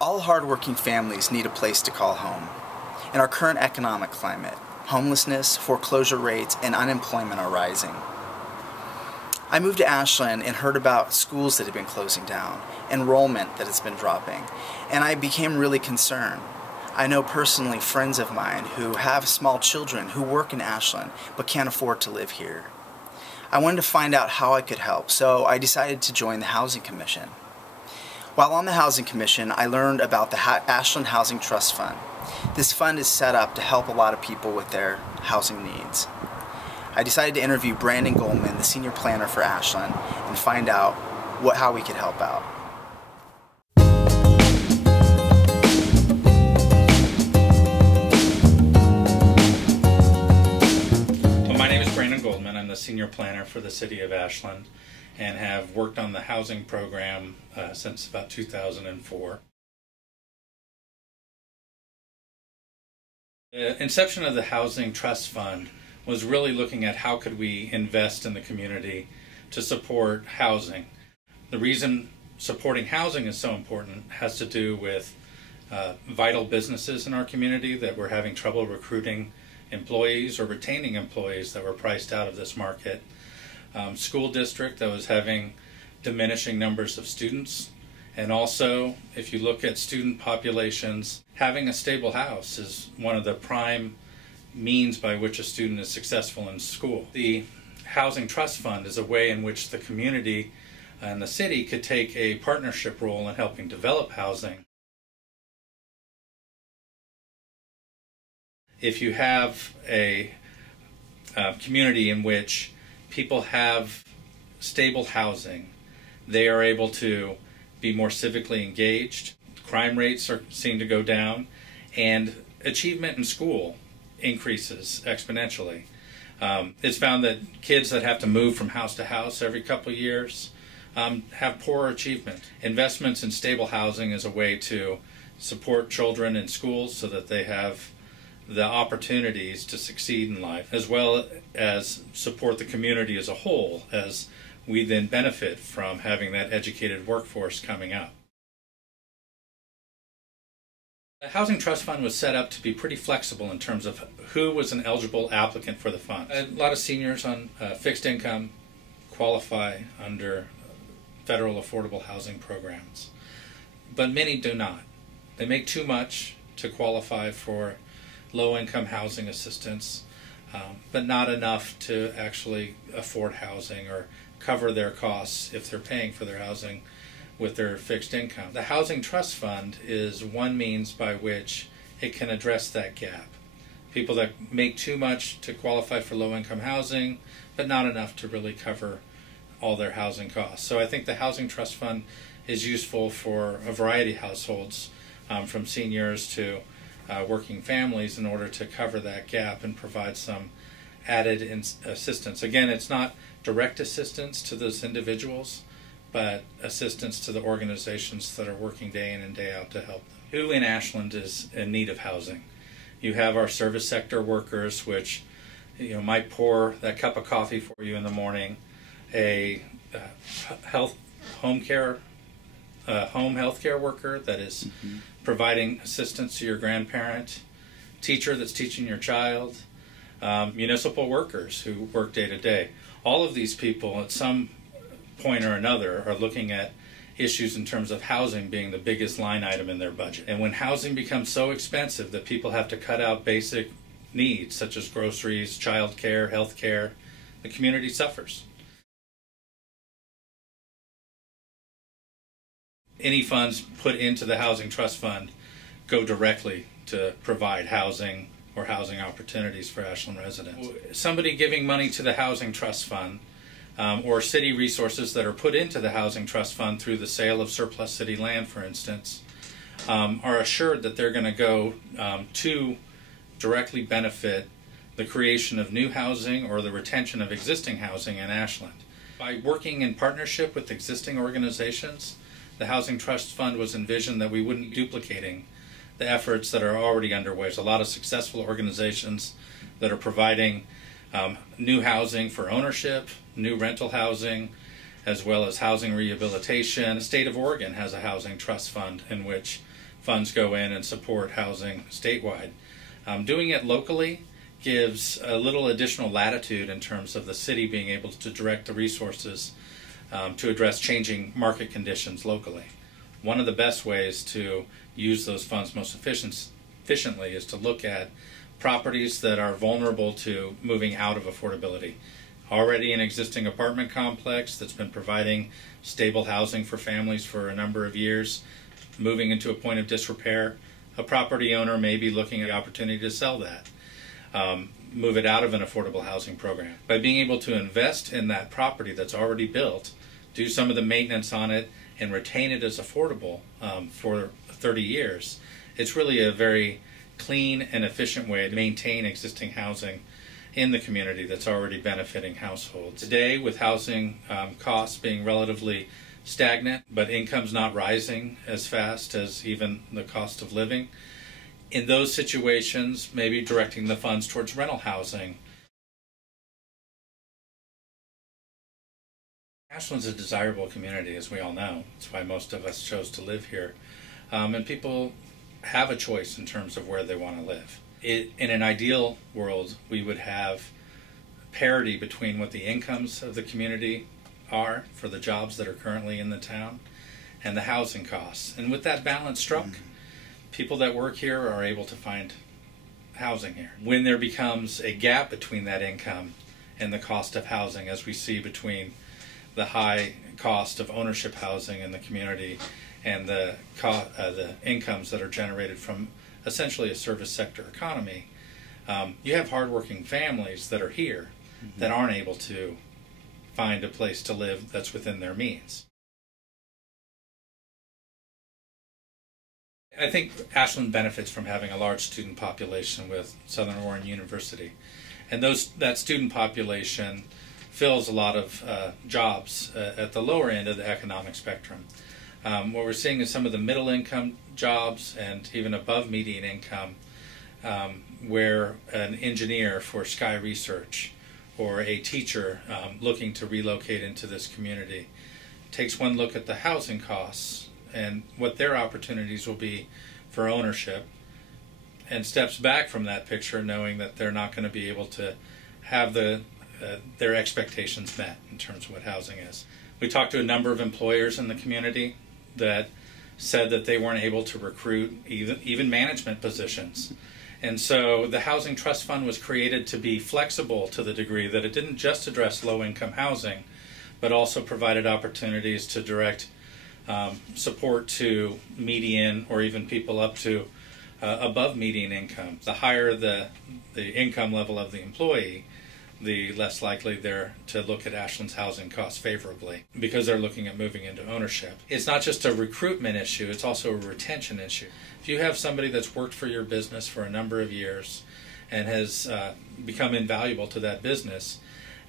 All hardworking families need a place to call home. In our current economic climate, homelessness, foreclosure rates, and unemployment are rising. I moved to Ashland and heard about schools that have been closing down, enrollment that has been dropping, and I became really concerned. I know personally friends of mine who have small children who work in Ashland but can't afford to live here. I wanted to find out how I could help, so I decided to join the Housing Commission. While on the Housing Commission, I learned about the Ashland Housing Trust Fund. This fund is set up to help a lot of people with their housing needs. I decided to interview Brandon Goldman, the senior planner for Ashland, and find out how we could help out. Well, my name is Brandon Goldman. I'm the senior planner for the city of Ashland and have worked on the housing program since about 2004. The inception of the Housing Trust Fund was really looking at how could we invest in the community to support housing. The reason supporting housing is so important has to do with vital businesses in our community that were having trouble recruiting employees or retaining employees that were priced out of this market. School district that was having diminishing numbers of students, and also if you look at student populations, having a stable house is one of the prime means by which a student is successful in school. The Housing Trust Fund is a way in which the community and the city could take a partnership role in helping develop housing. If you have a community in which people have stable housing, they are able to be more civically engaged, crime rates seem to go down, and achievement in school increases exponentially. It's found that kids that have to move from house to house every couple of years have poorer achievement. Investments in stable housing is a way to support children in schools so that they have the opportunities to succeed in life, as well as support the community as a whole, as we then benefit from having that educated workforce coming up. The Housing Trust Fund was set up to be pretty flexible in terms of who was an eligible applicant for the fund. A lot of seniors on fixed income qualify under federal affordable housing programs, but many do not. They make too much to qualify for low-income housing assistance, but not enough to actually afford housing or cover their costs if they're paying for their housing with their fixed income. The Housing Trust Fund is one means by which it can address that gap. People that make too much to qualify for low-income housing, but not enough to really cover all their housing costs. So I think the Housing Trust Fund is useful for a variety of households, from seniors to working families, in order to cover that gap and provide some added assistance. Again, it's not direct assistance to those individuals, but assistance to the organizations that are working day in and day out to help them. Who in Ashland is in need of housing? You have our service sector workers, which might pour that cup of coffee for you in the morning, a home health care worker that is providing assistance to your grandparent, teacher that's teaching your child, municipal workers who work day to day. All of these people at some point or another are looking at issues in terms of housing being the biggest line item in their budget. And when housing becomes so expensive that people have to cut out basic needs such as groceries, child care, health care, the community suffers. Any funds put into the Housing Trust Fund go directly to provide housing or housing opportunities for Ashland residents. Somebody giving money to the Housing Trust Fund or city resources that are put into the Housing Trust Fund through the sale of surplus city land, for instance, are assured that they're going to go to directly benefit the creation of new housing or the retention of existing housing in Ashland. By working in partnership with existing organizations, the Housing Trust Fund was envisioned that we wouldn't be duplicating the efforts that are already underway. There's a lot of successful organizations that are providing new housing for ownership, new rental housing, as well as housing rehabilitation. The state of Oregon has a housing trust fund in which funds go in and support housing statewide. Doing it locally gives a little additional latitude in terms of the city being able to direct the resources to address changing market conditions locally. One of the best ways to use those funds most efficiently is to look at properties that are vulnerable to moving out of affordability. Already an existing apartment complex that's been providing stable housing for families for a number of years, moving into a point of disrepair, a property owner may be looking at the opportunity to sell that, move it out of an affordable housing program. By being able to invest in that property that's already built, do some of the maintenance on it, and retain it as affordable for 30 years, it's really a very clean and efficient way to maintain existing housing in the community that's already benefiting households. Today, with housing costs being relatively stagnant, but incomes not rising as fast as even the cost of living, in those situations, maybe directing the funds towards rental housing. Ashland's a desirable community, as we all know. That's why most of us chose to live here. And people have a choice in terms of where they want to live. In an ideal world, we would have parity between what the incomes of the community are for the jobs that are currently in the town and the housing costs. And with that balance struck, people that work here are able to find housing here. When there becomes a gap between that income and the cost of housing, as we see between the high cost of ownership housing in the community and the incomes that are generated from essentially a service sector economy, you have hardworking families that are here that aren't able to find a place to live that's within their means. I think Ashland benefits from having a large student population with Southern Oregon University, and that student population fills a lot of jobs at the lower end of the economic spectrum. What we're seeing is some of the middle income jobs and even above median income, where an engineer for Sky Research or a teacher looking to relocate into this community takes one look at the housing costs and what their opportunities will be for ownership, and steps back from that picture knowing that they're not going to be able to have their expectations met in terms of what housing is. We talked to a number of employers in the community that said that they weren't able to recruit even management positions. And so the Housing Trust Fund was created to be flexible to the degree that it didn't just address low-income housing, but also provided opportunities to direct support to median or even people up to above median income. The higher the income level of the employee, the less likely they're to look at Ashland's housing costs favorably because they're looking at moving into ownership. It's not just a recruitment issue, it's also a retention issue. If you have somebody that's worked for your business for a number of years and has become invaluable to that business,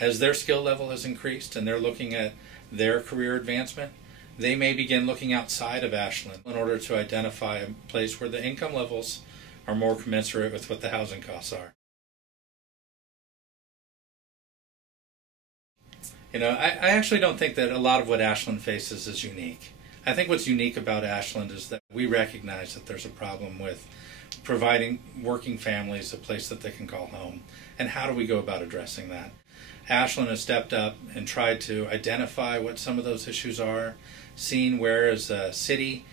as their skill level has increased and they're looking at their career advancement, they may begin looking outside of Ashland in order to identify a place where the income levels are more commensurate with what the housing costs are. You know, I actually don't think that a lot of what Ashland faces is unique. I think what's unique about Ashland is that we recognize that there's a problem with providing working families a place that they can call home. And how do we go about addressing that? Ashland has stepped up and tried to identify what some of those issues are, seen where as a city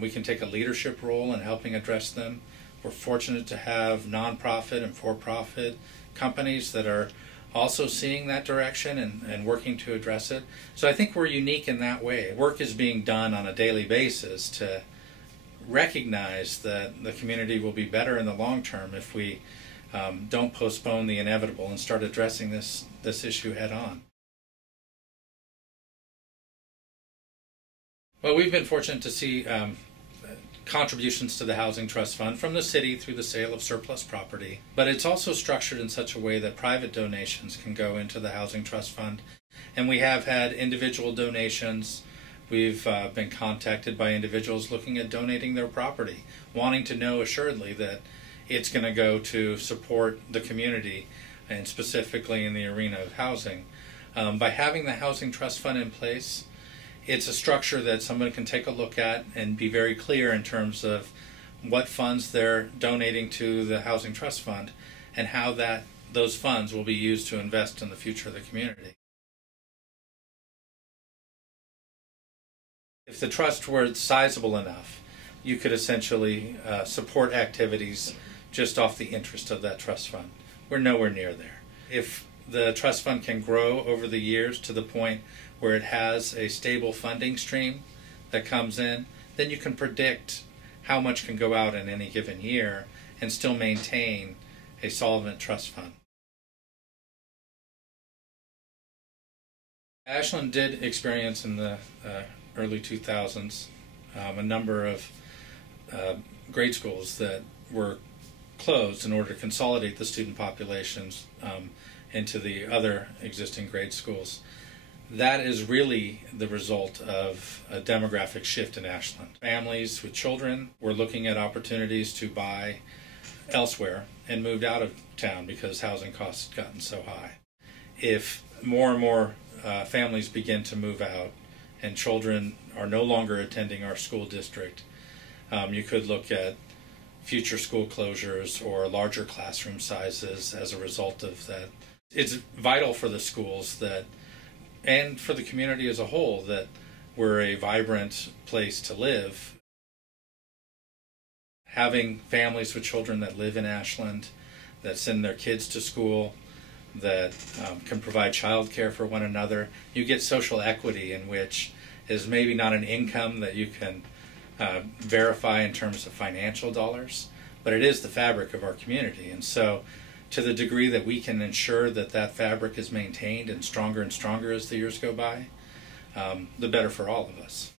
we can take a leadership role in helping address them. We're fortunate to have nonprofit and for-profit companies that are also seeing that direction and working to address it. So I think we're unique in that way. Work is being done on a daily basis to recognize that the community will be better in the long term if we don't postpone the inevitable and start addressing this issue head on. Well, we've been fortunate to see contributions to the Housing Trust Fund from the city through the sale of surplus property, but it's also structured in such a way that private donations can go into the Housing Trust Fund. And we have had individual donations. We've been contacted by individuals looking at donating their property, wanting to know assuredly that it's going to go to support the community, and specifically in the arena of housing. By having the Housing Trust Fund in place, It's a structure that someone can take a look at and be very clear in terms of what funds they're donating to the Housing Trust Fund and how those funds will be used to invest in the future of the community. If the trust were sizable enough, you could essentially support activities just off the interest of that trust fund. We're nowhere near there. If the trust fund can grow over the years to the point where it has a stable funding stream that comes in, then you can predict how much can go out in any given year and still maintain a solvent trust fund. Ashland did experience in the early 2000s a number of grade schools that were closed in order to consolidate the student populations into the other existing grade schools. That is really the result of a demographic shift in Ashland. Families with children were looking at opportunities to buy elsewhere and moved out of town because housing costs had gotten so high. If more and more families begin to move out and children are no longer attending our school district, you could look at future school closures or larger classroom sizes as a result of that. It's vital for the schools and for the community as a whole that we're a vibrant place to live. Having families with children that live in Ashland, that send their kids to school, that can provide child care for one another, you get social equity, in which is maybe not an income that you can verify in terms of financial dollars, but it is the fabric of our community. And so to the degree that we can ensure that that fabric is maintained and stronger as the years go by, the better for all of us.